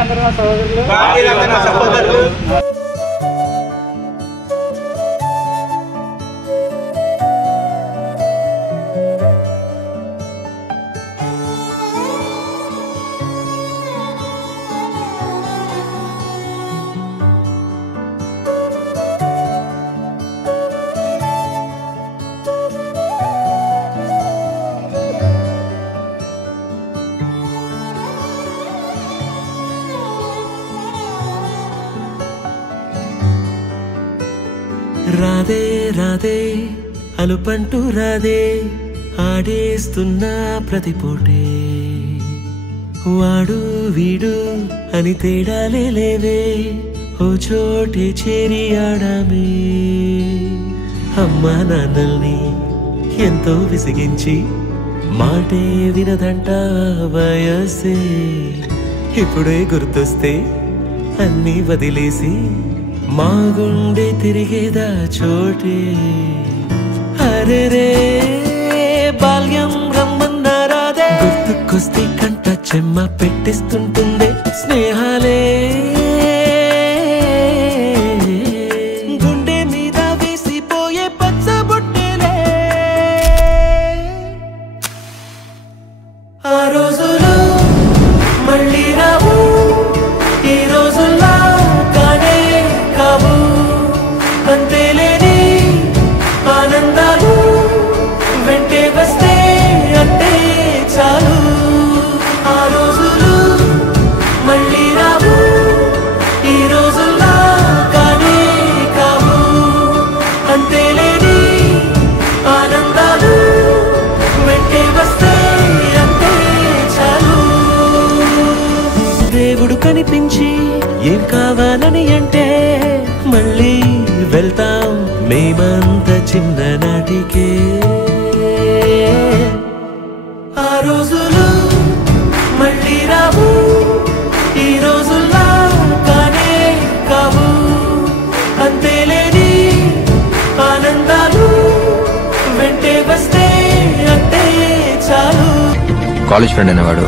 బాకీలందరూ నా సహోదరులు. రాధే రాధే అలుపంటూ రాధే ఆడేస్తున్నా ప్రతిపోటే వాడు వీడు అని తేడాలే లేవే ఓ చోటే చేరి ఆడామే అమ్మా నాన్నల్ని ఎంతో విసిగించి మాటే వినదంట వయసే ఇప్పుడే గుర్తొస్తే అన్నీ వదిలేసి మా గుండె తిరిగేదా చోటే అరే రే బాల్యం రమ్మన్నారాదే గుర్తుకొస్తే కంట చెమ్మ పెట్టిస్తుంటుందే స్నేహాలే గుండె మీద వేసిపోయే పచ్చబొట్టెలే ఆ రోజులు మళ్ళీ రావు ఈ రోజుల్లా కానే కావు అంతేలేని ఆనందాలు వెంటే వస్తే అంటే చాలు ఆ రోజులు మళ్ళీ రావు ఈ రోజుల్లా కానే కావు అంతేలేని ఆనందాలు వెంటే వస్తే అంటే చాలు దేవుడు కనిపించి ఏం కావాలని అంటే మళ్ళీ వెళ్తాం మేమంత చిన్ననాటికే ఆ రోజులు మళ్ళీ రావు ఈ రోజుల్లా కానే కావు అంతేలేని ఆనందాలు వెంటే వస్తే అంటే చాలు కాలేజ్ ఫ్రెండ్ అనేవాడు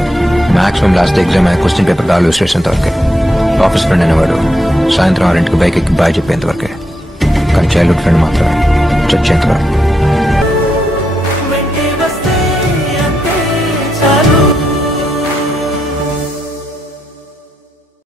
maximum last exam question paper కావాలి స్టేషన్ వరకే ఆఫీస్ ఫ్రెండ్ అనేవాడు సాయంత్రం 6 బైక్ ఎక్కి బాయ్ చెప్పేంత వరకే కానీ చైల్డ్హుడ్ ఫ్రెండ్ మాత్రం చచ్చేంత వరకు